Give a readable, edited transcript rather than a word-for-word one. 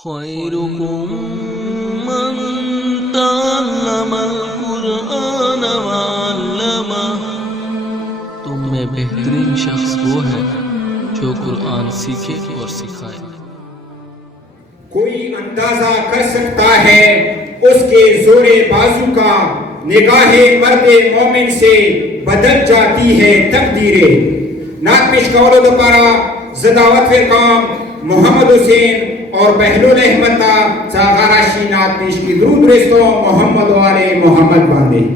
खैरुकुम मन तअल्लमल कुरआन व अल्लमह। तुम में बेहतरीन शख्स वो है जो कुरान सीखे और सिखाए। कोई अंदाजा कर सकता है उसके जोरे बाजू का, निगाहे मर्दे मोमिन से बदल जाती है तकदीरें। नात पेश कौलो दोबारा ज़दावत फिरकाम मोहम्मद हुसैन और बहलुल अहमद सागाराशी नात पेश की दुरूद रिश्तों मोहम्मद वाले मोहम्मद बांधे।